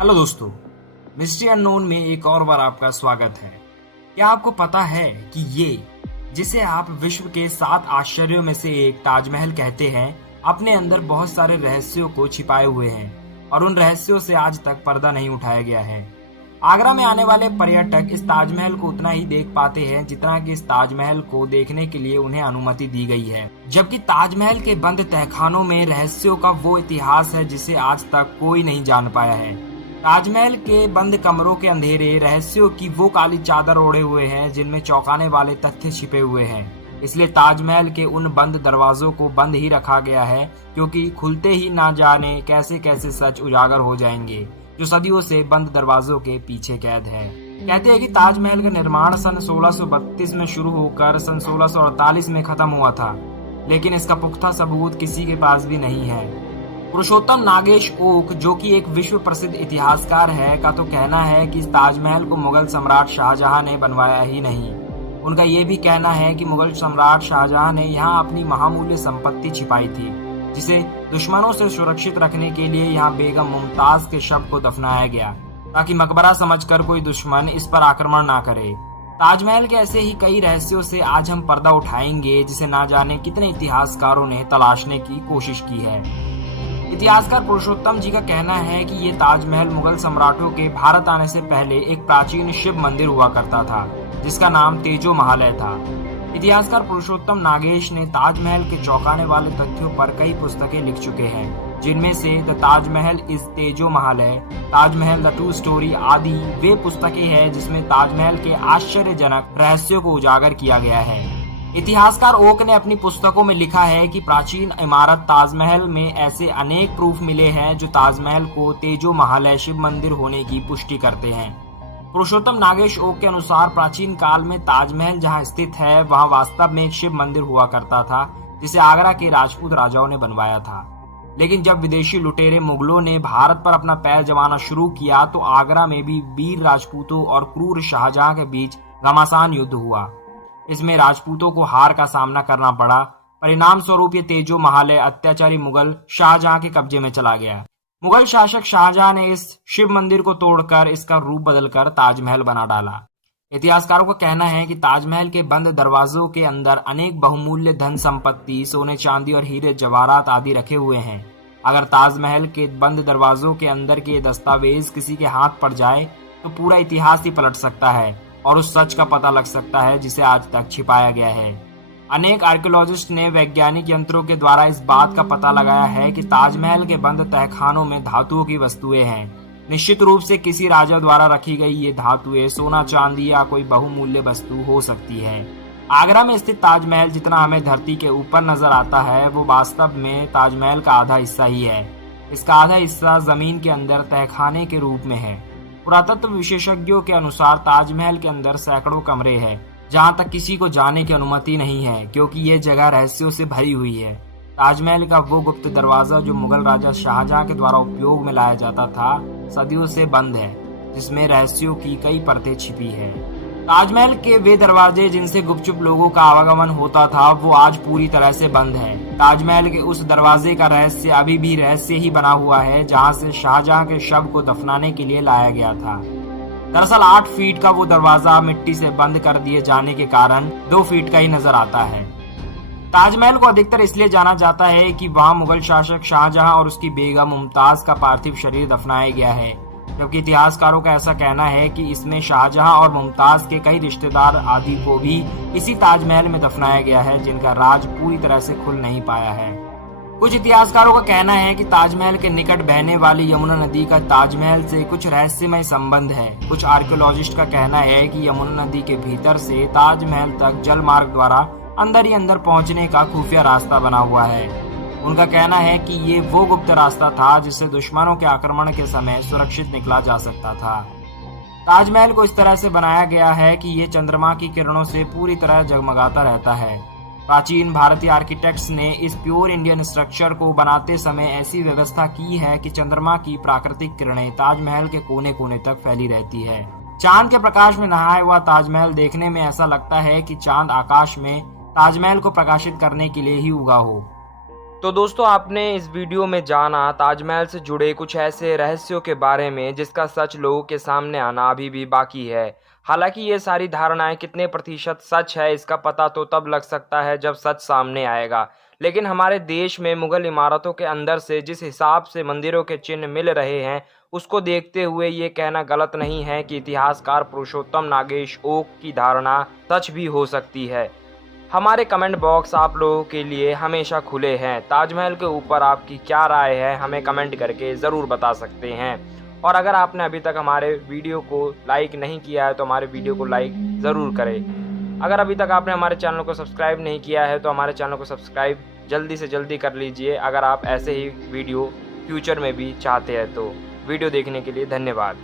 Hello दोस्तों, mystery unknown में एक और बार आपका स्वागत है। क्या आपको पता है कि ये जिसे आप विश्व के 7 आश्चर्यों में से एक ताजमहल कहते हैं, अपने अंदर बहुत सारे रहस्यों को छिपाए हुए हैं और उन रहस्यों से आज तक पर्दा नहीं उठाया गया है। आगरा में आने वाले पर्यटक इस ताजमहल को उतना ही देख पाते हैं जितना कि इस ताजमहल को देखने के लिए उन्हें अनुमति दी गई है, जबकि ताजमहल के बंद तहखानों में रहस्यों का वो इतिहास है जिसे आज तक कोई नहीं जान पाया है। ताजमहल के बंद कमरों के अंधेरे रहस्यों की वो काली चादर ओढ़े हुए हैं जिनमें चौंकाने वाले तथ्य छिपे हुए हैं। इसलिए ताजमहल के उन बंद दरवाजों को बंद ही रखा गया है, क्योंकि खुलते ही ना जाने कैसे कैसे सच उजागर हो जाएंगे जो सदियों से बंद दरवाजों के पीछे कैद है। कहते हैं कि ताजमहल का निर्माण सन 1632 में शुरू होकर सन 1648 में खत्म हुआ था, लेकिन इसका पुख्ता सबूत किसी के पास भी नहीं है। पुरुषोत्तम नागेश ओक, जो कि एक विश्व प्रसिद्ध इतिहासकार है, का तो कहना है कि इस ताजमहल को मुगल सम्राट शाहजहां ने बनवाया ही नहीं। उनका ये भी कहना है कि मुगल सम्राट शाहजहां ने यहाँ अपनी महामूल्य संपत्ति छिपाई थी, जिसे दुश्मनों से सुरक्षित रखने के लिए यहाँ बेगम मुमताज के शव को दफनाया गया, ताकि मकबरा समझकर कोई दुश्मन इस पर आक्रमण ना करे। ताजमहल के ऐसे ही कई रहस्यों से आज हम पर्दा उठाएंगे, जिसे ना जाने कितने इतिहासकारों ने तलाशने की कोशिश की है। इतिहासकार पुरुषोत्तम जी का कहना है कि ये ताजमहल मुगल सम्राटों के भारत आने से पहले एक प्राचीन शिव मंदिर हुआ करता था, जिसका नाम तेजो महालय था। इतिहासकार पुरुषोत्तम नागेश ने ताजमहल के चौंकाने वाले तथ्यों पर कई पुस्तकें लिख चुके हैं, जिनमें से द ताजमहल इज तेजो Mahalaya, Taj Mahal the true story आदि वे पुस्तकें हैं जिसमें ताजमहल के आश्चर्यजनक रहस्यों को उजागर किया गया है। इतिहासकार ओक ने अपनी पुस्तकों में लिखा है कि प्राचीन इमारत ताजमहल में ऐसे अनेक प्रूफ मिले हैं जो ताजमहल को तेजो महालय शिव मंदिर होने की पुष्टि करते हैं। पुरुषोत्तम नागेश ओक के अनुसार प्राचीन काल में ताजमहल जहां स्थित है वहां वास्तव में एक शिव मंदिर हुआ करता था, जिसे आगरा के राजपूत राजाओं ने बनवाया था। लेकिन जब विदेशी लुटेरे मुगलों ने भारत पर अपना पैर जमाना शुरू किया तो आगरा में भी वीर राजपूतों और क्रूर शाहजहां के बीच घमासान युद्ध हुआ। इसमें राजपूतों को हार का सामना करना पड़ा। परिणाम स्वरूप ये तेजो महालय अत्याचारी मुगल शाहजहां के कब्जे में चला गया। मुगल शासक शाहजहां ने इस शिव मंदिर को तोड़कर इसका रूप बदलकर ताजमहल बना डाला। इतिहासकारों का कहना है कि ताजमहल के बंद दरवाजों के अंदर अनेक बहुमूल्य धन संपत्ति, सोने चांदी और हीरे जवाहरात आदि रखे हुए हैं। अगर ताजमहल के बंद दरवाजों के अंदर के दस्तावेज किसी के हाथ पड़ जाए तो पूरा इतिहास ही पलट सकता है और उस सच का पता लग सकता है जिसे आज तक छिपाया गया है। अनेक आर्कियोलॉजिस्ट ने वैज्ञानिक यंत्रों के द्वारा इस बात का पता लगाया है कि ताजमहल के बंद तहखानों में धातुओं की वस्तुएं हैं। निश्चित रूप से किसी राजा द्वारा रखी गई ये धातुएं सोना चांदी या कोई बहुमूल्य वस्तु हो सकती है। आगरा में स्थित ताजमहल जितना हमें धरती के ऊपर नजर आता है, वो वास्तव में ताजमहल का आधा हिस्सा ही है। इसका आधा हिस्सा जमीन के अंदर तहखाने के रूप में है। पुरातत्व विशेषज्ञों के अनुसार ताजमहल के अंदर सैकड़ों कमरे हैं जहां तक किसी को जाने की अनुमति नहीं है, क्योंकि ये जगह रहस्यों से भरी हुई है। ताजमहल का वो गुप्त दरवाजा जो मुगल राजा शाहजहां के द्वारा उपयोग में लाया जाता था, सदियों से बंद है, जिसमें रहस्यों की कई परतें छिपी है। ताजमहल के वे दरवाजे जिनसे गुपचुप लोगों का आवागमन होता था, वो आज पूरी तरह से बंद है। ताजमहल के उस दरवाजे का रहस्य अभी भी रहस्य ही बना हुआ है जहां से शाहजहां के शव को दफनाने के लिए लाया गया था। दरअसल 8 फीट का वो दरवाजा मिट्टी से बंद कर दिए जाने के कारण 2 फीट का ही नजर आता है। ताजमहल को अधिकतर इसलिए जाना जाता है कि वहां मुगल शासक शाहजहां और उसकी बेगम मुमताज का पार्थिव शरीर दफनाया गया है, जबकि इतिहासकारों का ऐसा कहना है कि इसमें शाहजहां और मुमताज के कई रिश्तेदार आदि को भी इसी ताजमहल में दफनाया गया है, जिनका राज पूरी तरह से खुल नहीं पाया है। कुछ इतिहासकारों का कहना है कि ताजमहल के निकट बहने वाली यमुना नदी का ताजमहल से कुछ रहस्यमय संबंध है। कुछ आर्कियोलॉजिस्ट का कहना है कि यमुना नदी के भीतर से ताजमहल तक जल मार्ग द्वारा अंदर ही अंदर पहुंचने का खुफिया रास्ता बना हुआ है। उनका कहना है कि ये वो गुप्त रास्ता था जिससे दुश्मनों के आक्रमण के समय सुरक्षित निकला जा सकता था। ताजमहल को इस तरह से बनाया गया है कि ये चंद्रमा की किरणों से पूरी तरह जगमगाता रहता है। प्राचीन भारतीय आर्किटेक्ट्स ने इस प्योर इंडियन स्ट्रक्चर को बनाते समय ऐसी व्यवस्था की है कि चंद्रमा की प्राकृतिक किरणें ताजमहल के कोने कोने तक फैली रहती है। चांद के प्रकाश में नहाया हुआ ताजमहल देखने में ऐसा लगता है कि चांद आकाश में ताजमहल को प्रकाशित करने के लिए ही उगा हो। तो दोस्तों, आपने इस वीडियो में जाना ताजमहल से जुड़े कुछ ऐसे रहस्यों के बारे में जिसका सच लोगों के सामने आना अभी भी बाकी है। हालांकि ये सारी धारणाएं कितने प्रतिशत सच है इसका पता तो तब लग सकता है जब सच सामने आएगा। लेकिन हमारे देश में मुगल इमारतों के अंदर से जिस हिसाब से मंदिरों के चिन्ह मिल रहे हैं, उसको देखते हुए ये कहना गलत नहीं है कि इतिहासकार पुरुषोत्तम नागेश ओक की धारणा सच भी हो सकती है। हमारे कमेंट बॉक्स आप लोगों के लिए हमेशा खुले हैं। ताजमहल के ऊपर आपकी क्या राय है, हमें कमेंट करके ज़रूर बता सकते हैं। और अगर आपने अभी तक हमारे वीडियो को लाइक नहीं किया है तो हमारे वीडियो को लाइक ज़रूर करें। अगर अभी तक आपने हमारे चैनल को सब्सक्राइब नहीं किया है तो हमारे चैनल को सब्सक्राइब जल्दी से जल्दी कर लीजिए, अगर आप ऐसे ही वीडियो फ्यूचर में भी चाहते हैं तो। वीडियो देखने के लिए धन्यवाद।